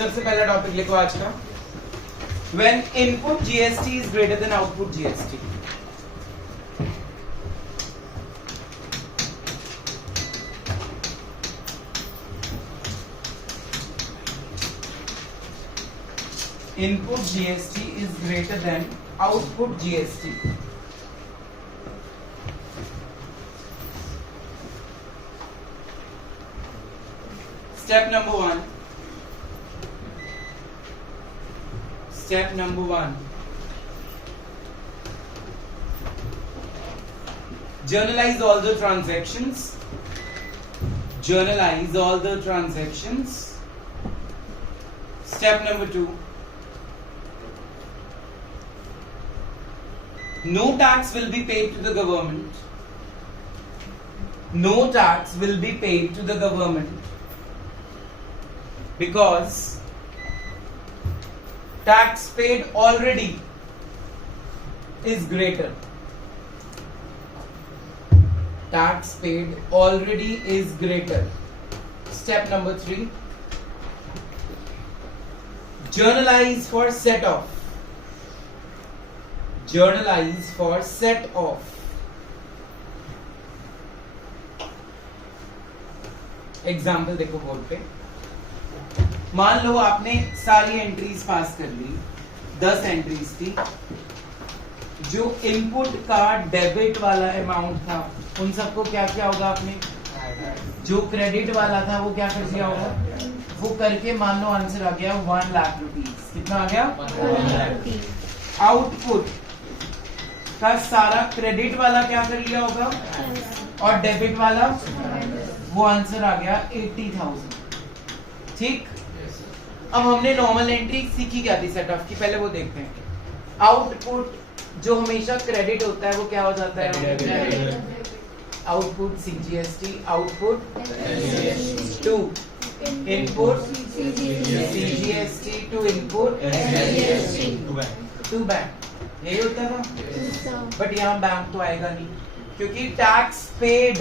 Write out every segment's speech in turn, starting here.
सबसे पहला टॉपिक लिखो आज का, when input GST is greater than output GST. Input GST is greater than output GST. Step number one. Step number one. Journalize all the transactions. Journalize all the transactions. Step number two. No tax will be paid to the government. No tax will be paid to the government because tax paid already is greater. Tax paid already is greater. Step number 3. Journalize for set off. Journalize for set off. Example देखो board पे, मान लो आपने सारी entries pass कर ली, 10 entries थी। जो input का debit वाला अमाउंट था उन सबको क्या किया होगा आपने, जो क्रेडिट वाला था वो क्या कर दिया होगा, वो करके मान लो आंसर आ गया 1 लाख रुपीज। कितना आ गया, 1 लाख। आउटपुट का सारा क्रेडिट वाला क्या कर लिया होगा और डेबिट वाला, वो आंसर आ गया 80,000। ठीक, अब हमने नॉर्मल एंट्री सीखी क्या थी सेट ऑफ की, पहले वो देखते हैं। आउटपुट जो हमेशा क्रेडिट होता है वो क्या हो जाता है, output CGST, output to input CGST to input to bank, यही होता था। बट यहाँ बैंक तो आएगा नहीं क्योंकि tax paid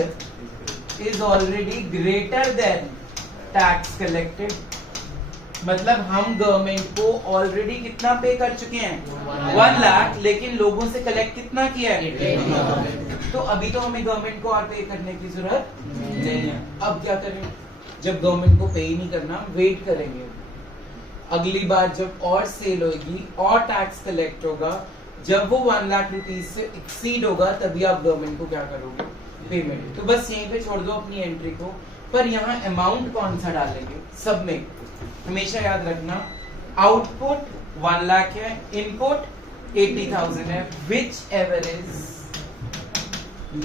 is already greater than tax collected. मतलब हम गवर्नमेंट को ऑलरेडी कितना पे कर चुके हैं, 1 लाख, लेकिन लोगों से कलेक्ट कितना किया है, तो अभी तो हमें गवर्नमेंट को और पे करने की जरूरत नहीं है। अब क्या करें, जब गवर्नमेंट को पे ही नहीं करना, वेट करेंगे। अगली बार जब और सेल होगी और टैक्स कलेक्ट होगा, जब वो 1 लाख रुपीज से एक्सीड होगा, तभी आप गवर्नमेंट को क्या करोगे, पेमेंट। तो बस यहीं पे छोड़ दो अपनी एंट्री को, पर यहाँ अमाउंट कौन सा डालेंगे, सब में हमेशा याद रखना आउटपुट 1 लाख है, इनपुट 80,000 है, विच एवर इज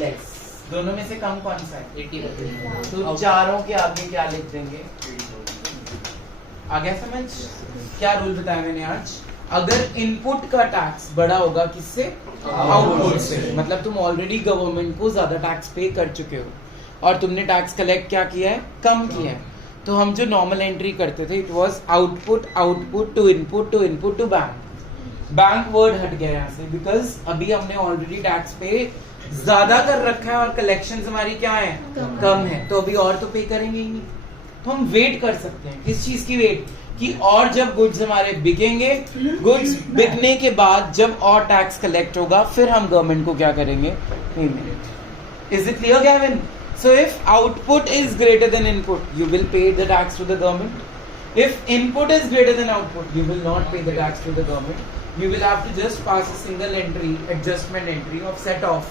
लेस। दोनों में से कम कौन सा है, 80,000। तो चारों के आगे क्या लिख देंगे, आ गया समझ। क्या रूल बताया मैंने आज, अगर इनपुट का टैक्स बड़ा होगा किससे, आउटपुट से, मतलब तुम ऑलरेडी गवर्नमेंट को ज्यादा टैक्स पे कर चुके हो और तुमने टैक्स कलेक्ट क्या किया है, कम किया है। तो हम जो नॉर्मल एंट्री करते थे, it was output output to input to input to bank. Bank word हट गया यहाँ से, बिकॉज अभी हमने ऑलरेडी टैक्स पे ज्यादा कर रखा है और कलेक्शन हमारी क्या है, कम है, तो अभी और तो पे करेंगे ही नहीं। तो हम वेट कर सकते हैं, किस चीज की वेट, कि और जब गुड्स हमारे बिकेंगे, गुड्स बिकने के बाद जब और टैक्स कलेक्ट होगा, फिर हम गवर्नमेंट को क्या करेंगे, payment. Is it clear Gavin? So if output is greater than input, you will pay the tax to the government. If input is greater than output, you will not pay the tax to the government. You will have to just pass a single entry, adjustment entry of set off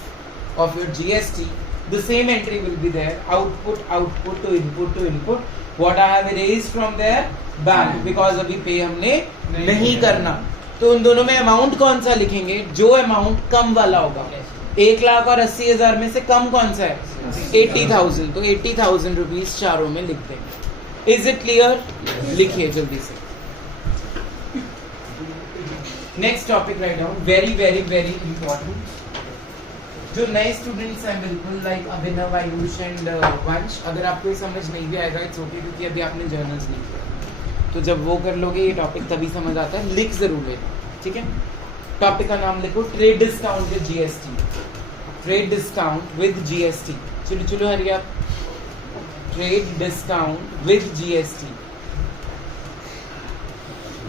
of your GST. The same entry will be there, output output to input to input. What I have erased from there, bank, because अभी पे हमने नहीं करना। तो उन दोनों में amount कौन सा लिखेंगे, जो अमाउंट कम वाला होगा। 1,80,000 में से कम कौन सा है, 80,000, तो 80,000 रुपीज चारों में लिख देंगे। Is it clear? लिखिए जल्दी से। Next topic write down, very very very important. जो नए स्टूडेंट्स हैं बिल्कुल, लाइक अभिनव, आयुष एंड वंश, अगर आपको ये समझ नहीं भी आएगा इट्स ओके, क्योंकि अभी आपने जर्नल्स नहीं किया। तो जब वो कर लोगे ये टॉपिक तभी समझ आता है, लिख जरूर लेना, ठीक है। टॉपिक का नाम लिखो, trade discount with GST. Trade discount with GST, चलो चलो हरी आप। Trade discount with GST.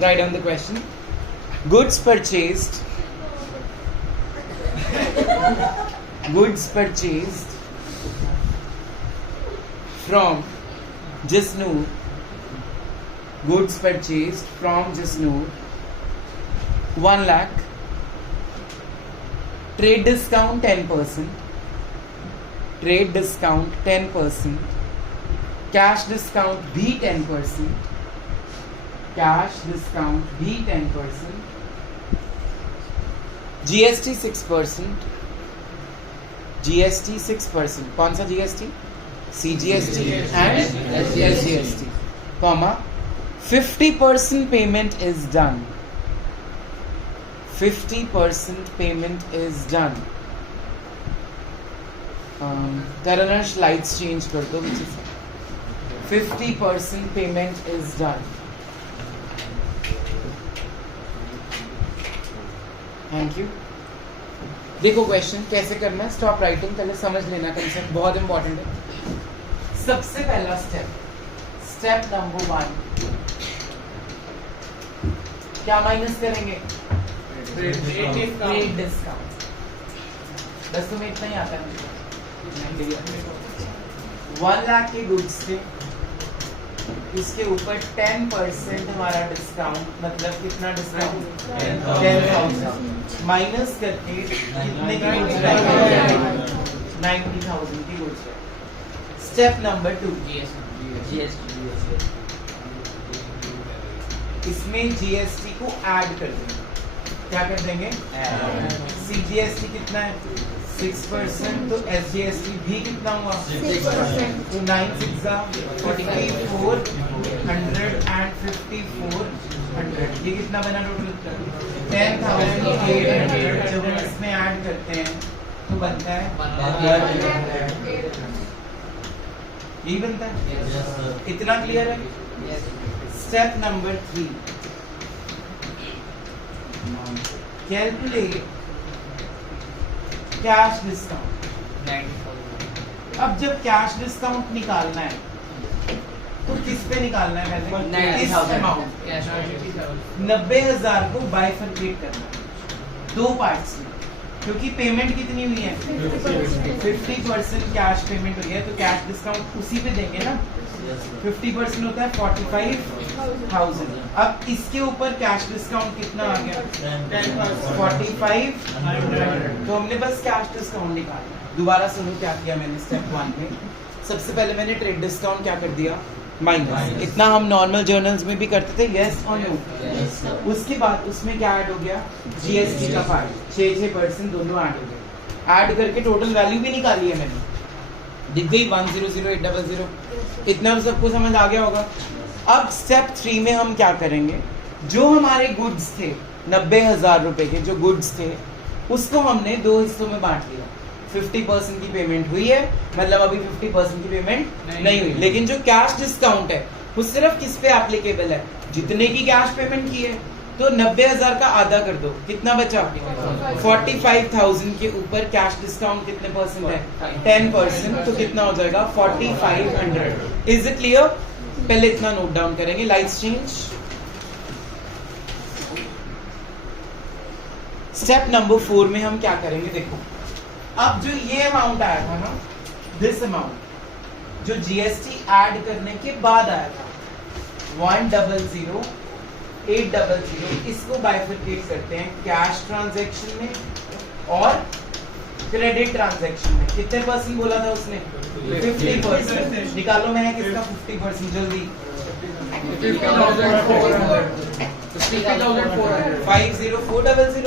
write down the question. Goods purchased. Goods purchased from Jasnoor. Goods purchased from Jasnoor. 1 lakh. Trade discount 10%. Trade discount 10%. Cash discount भी 10%. Cash discount भी 10%. GST 6%. GST 6%. कौन सा GST? CGST and SGST. Comma. 50% payment is done. 50% payment is done. Taranarsh lights change कर दो पीछे से. 50% payment is done. Thank you. देखो question कैसे करना है. स्टॉप राइटिंग, पहले समझ लेना कंसेप्ट, बहुत इंपॉर्टेंट है. सबसे पहला स्टेप नंबर 1, क्या माइनस करेंगे? Trade discount. बस तुम्हें इतना ही आता है. 1 लाख के गुड्स थे, इसके ऊपर 10% हमारा डिस्काउंट, मतलब कितना डिस्काउंट? 10,000 माइनस करके कितने की गुड्स रहेंगे? 90,000 की गुड्स है. स्टेप नंबर 2, इसमें जीएसटी को ऐड कर देंगे. क्या कर देंगे? सीजीएसटी कितना है? 6%. तो एसजीएसटी भी कितना हुआ? 6%. तो 9 6 44 100. ये कितना बना टोटल? 10,800. जब हम इसमें ऐड करते हैं तो बनता है यही बनता है. इतना क्लियर है? Step number 3, calculate cash discount. अब जब कैश डिस्काउंट निकालना है तो किस पे निकालना है? पहले इस अमाउंट 90,000 को बाइफरकेट करना है 2 पार्ट्स में, क्योंकि पेमेंट कितनी हुई है? 50% कैश पेमेंट हुई है, तो कैश डिस्काउंट उसी पे देंगे ना. 50% होता है 45,000. अब इसके ऊपर कैश डिस्काउंट कितना आ गया? 45,100. तो हमने बस कैश डिस्काउंट निकाला. दोबारा सुनो क्या किया मैंने स्टेप 1 में. सबसे पहले मैंने ट्रेड डिस्काउंट क्या कर दिया? माइनस. इतना हम नॉर्मल जर्नल्स में भी करते थे, यस और नो. उसके बाद उसमें क्या ऐड हो गया? जीएसटी का पार्ट 6% दोनों ऐड हो गए. ऐड करके टोटल वैल्यू भी निकाली है मैंने, दिख गई 100,800. इतना सबको समझ आ गया होगा. अब स्टेप 3 में हम क्या करेंगे? जो हमारे गुड्स थे 90,000 रुपए के, जो गुड्स थे उसको हमने 2 हिस्सों में बांट लिया. 50% की पेमेंट हुई है, मतलब अभी 50% की पेमेंट नहीं हुई. लेकिन जो कैश डिस्काउंट है वो सिर्फ किस पे एप्लीकेबल है? जितने की कैश पेमेंट की है. तो 90,000 का आधा कर दो, कितना बचा? 45,000 के ऊपर कैश डिस्काउंट कितने परसेंट है? 10%. तो कितना हो जाएगा? 4,500. Is it clear? पहले इतना नोट डाउन करेंगे. Lights change. स्टेप नंबर 4 में हम क्या करेंगे? देखो, अब जो ये अमाउंट आया था ना, दिस अमाउंट जो जीएसटी ऐड करने के बाद आया था 100,800, इसको बाइफरकेट करते हैं कैश ट्रांजैक्शन में और क्रेडिट ट्रांजैक्शन में. कितने परसेंट बोला था उसने? 50%. निकालो मैं किसका 50%? जल्दी. 50,400. 50400.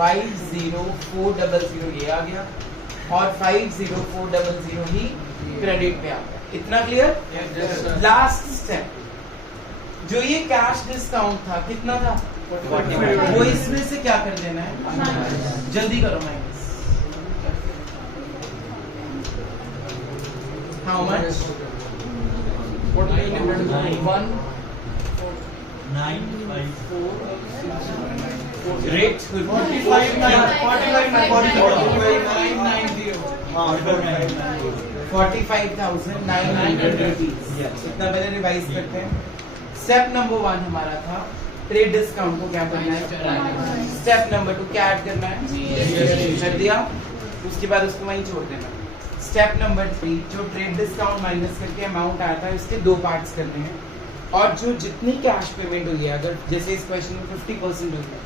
50400 ये आ गया और 50400 ही क्रेडिट पे आ गया. इतना क्लियर? लास्ट स्टेप, जो ये कैश डिस्काउंट था कितना था? 45. वो इसमें से क्या कर देना है? जल्दी करो. Minus how much? 1 954 Great. 45 990. 45,900 rupees. इतना पहले रिवाइज करते हैं। स्टेप नंबर 1 हमारा था ट्रेड डिस्काउंट को क्या करना है, स्टेप नंबर 2 क्या ऐड करना है, कर दिया, उसके बाद उसको वहीं छोड़ देना। स्टेप नंबर 3 जो ट्रेड डिस्काउंट माइनस करके अमाउंट आया था इसके 2 पार्ट्स करने हैं, और जो जितनी कैश पेमेंट हुई है, अगर जैसे इस क्वेश्चन में 50% हुई है,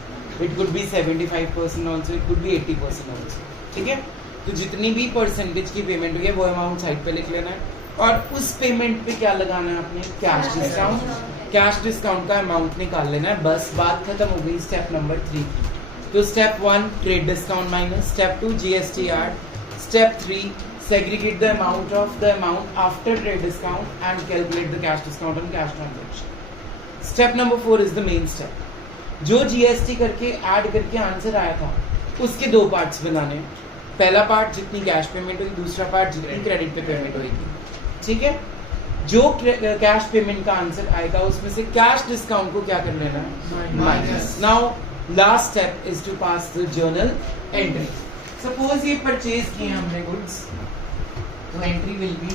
it could be 75% also, it could be 80% also, ठीक है। तो जितनी भी परसेंटेज की पेमेंट हुई है वो अमाउंट साइड पे लिख लेना है, और उस पेमेंट पे क्या लगाना है आपने, कैश डिस्काउंट। कैश डिस्काउंट का अमाउंट निकाल लेना है, बस बात खत्म हो गई स्टेप नंबर 3 की। तो step 1 trade discount minus, step 2 GST add, step 3 segregate the amount after trade discount and calculate the cash discount on cash transaction. Step number 4 is the main step. जो जीएसटी करके add करके answer आया था उसके 2 parts बनाने हैं। पहला part जितनी कैश पेमेंट हुई, दूसरा पार्ट जितनी क्रेडिट पे पेमेंट होगी, ठीक है। जो कैश पेमेंट का आंसर आएगा उसमें से कैश डिस्काउंट को क्या कर लेना है, minus. Now last step is to pass the journal entry. Suppose ये परचेज किए हमने गुड्स, तो entry will be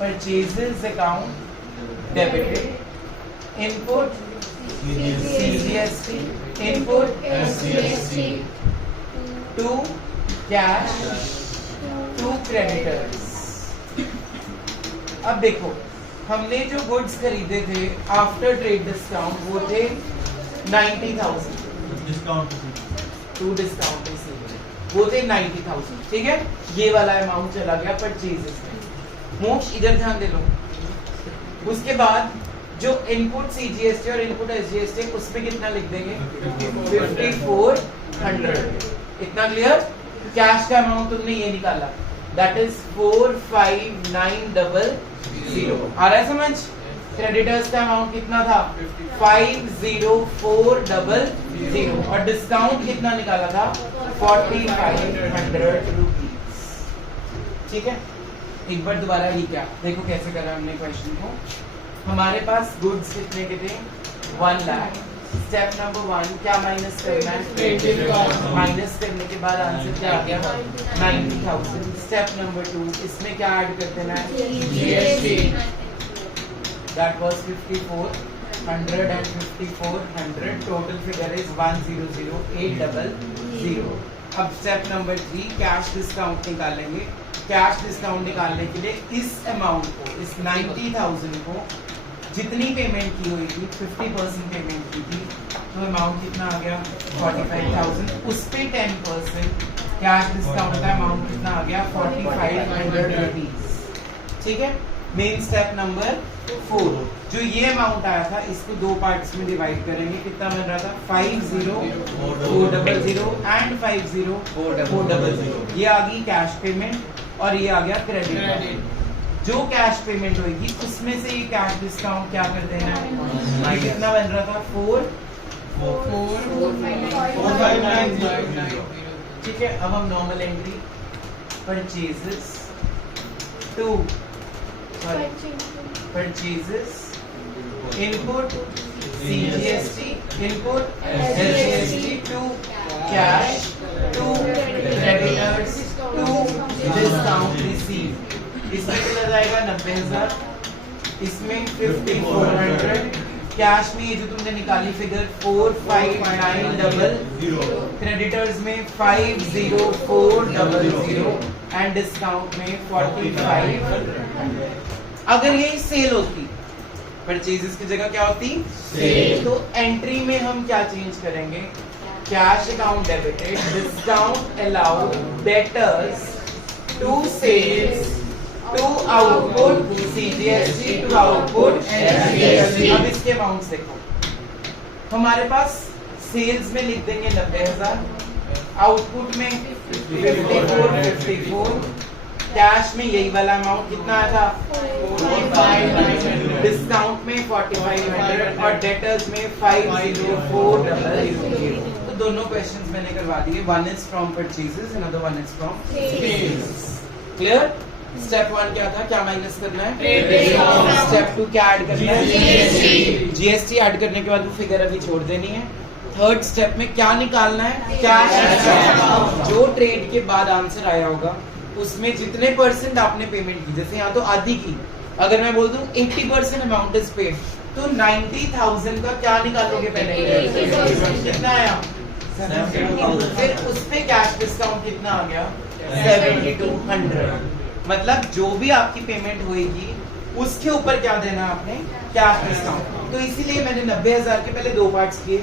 purchases account debited, input CGST, input SGST, to cash, to creditors. अब देखो हमने जो गुड्स खरीदे थे आफ्टर ट्रेड डिस्काउंट वो थे 90,000, डिस्काउंट टू डिस्काउंट वो थे 90,000, ठीक है। ये वाला अमाउंट चला गया परचेजेस में। मोक्ष इधर ध्यान दे लो। उसके बाद जो इनपुट सीजीएसटी और इनपुट एसजीएसटी उसमें कितना लिख देंगे, 5400। इतना क्लियर। कैश का अमाउंट तुमने ये निकाला, दैट इज 45900। आ रहा है समझ। क्रेडिटर्स का अमाउंट कितना था, 50400, और डिस्काउंट कितना निकाला था, 4500 रुपीज, ठीक है। एक बार दोबारा क्या देखो कैसे करा हमने क्वेश्चन को। हमारे पास गुड्स कितने के थे, 1 लाख। स्टेप नंबर 1 क्या माइनस करना है, माइनस करने के बाद आंसर क्या आ गया, 90,000। स्टेप नंबर 2 इसमें क्या ऐड कर देना है, GST, that was 5400 and 5400, total figure is 100,800। अब स्टेप नंबर 3 कैश डिस्काउंट निकालेंगे। कैश डिस्काउंट निकालने के लिए इस अमाउंट को, इस 90,000 को जितनी पेमेंट की हुई थी 50% पेमेंट की थी, तो अमाउंट कितना आ गया, 45,000। उस पे 10% कैश डिस्काउंट का अमाउंट कितना आ गया, 4500 रुपीज, ठीक है। मेन स्टेप नंबर 4 जो ये अमाउंट आया था इसको 2 पार्ट्स में डिवाइड करेंगे। कितना बन रहा था, 50,400 एंड 50,400। ये आ गई कैश पेमेंट और ये आ गया क्रेडिट। जो कैश पेमेंट होगी उसमें से ये कैश डिस्काउंट क्या कर देना है, ये कितना बन रहा था, 4,590, ठीक है। अब हम normal entry purchases input CGST, input SGST, to cash, to creditors, to discount receive. इसमें कितना जाएगा, 90,000। इसमें 5400। कैश में ये जो तुमने निकाली फिगर 45900, क्रेडिटर्स में 50400 एंड डिस्काउंट में 4500। अगर ये सेल होती, परचेजेस की जगह क्या होती, सेल, तो एंट्री में हम क्या चेंज करेंगे, cash account debited, discount allowed, debtors, to sales, to output CGST, to output SGST. अब इसके अमाउंट्स देखो, हमारे पास सेल्स में लिख देंगे 90,000, आउटपुट में 54, कैश में यही वाला अमाउंट कितना आया था, 4500, डिस्काउंट में 4500 और डेटर्स में 50400। तो दोनों क्वेश्चंस मैंने करवा दिए, one is from purchases, another one is from sales. Clear. Step 1 क्या था, क्या माइनस करना है, स्टेप 2 क्या ऐड करना है, जीएसटी ऐड करने के बाद वो फिगर अभी छोड़ देनी है। थर्ड स्टेप में क्या निकालना है, कैश। जो ट्रेड के बाद आंसर आया होगा उसमें जितने परसेंट आपने पेमेंट की, जैसे यहाँ तो आधी की, अगर मैं बोल दूं 80% अमाउंट इज पेड, तो 90,000 का क्या निकालोगे पहले? कितना आया? फिर उस पे कैश डिस्काउंट कितना आ गया? 7200। मतलब जो भी आपकी पेमेंट होगी उसके ऊपर क्या देना आपने? Cash discount. तो इसीलिए मैंने 90,000 के पहले दो पार्ट्स किए,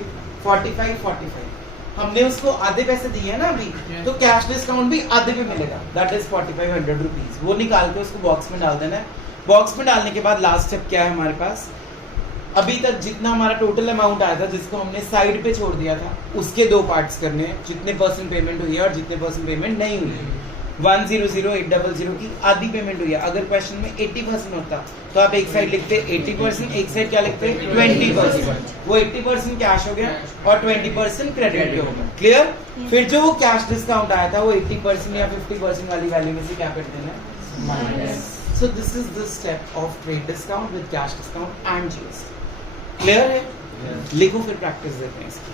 45 हमने उसको आधे पैसे दिए ना अभी, तो कैश डिस्काउंट भी आधे पे मिलेगा, दैट इज 4500 रुपीज। वो निकाल के उसको बॉक्स में डाल देना है। बॉक्स में डालने के बाद लास्ट स्टेप क्या है हमारे पास? अभी तक जितना हमारा टोटल अमाउंट आया था जिसको हमने साइड पे छोड़ दिया था, उसके दो पार्ट्स करने हैं, जितने परसेंट पेमेंट हुई है और जितने परसेंट पेमेंट नहीं हुई है। 100,800 की आधी पेमेंट हुई है। अगर क्वेश्चन में 80% होता तो आप एक साइड लिखते 80%, एक साइड क्या लिखते 20%। वो 80% कैश हो गया और 20% क्रेडिट पे हो गया। क्लियर? फिर जो वो कैश डिस्काउंट आया था वो 80% या 50% वाली वैल्यू में से क्या कर देना है? Minus. So this is the step of trade discount with cash discount and GST. Clear है? लिखो फिर प्रैक्टिस देते हैं इसकी।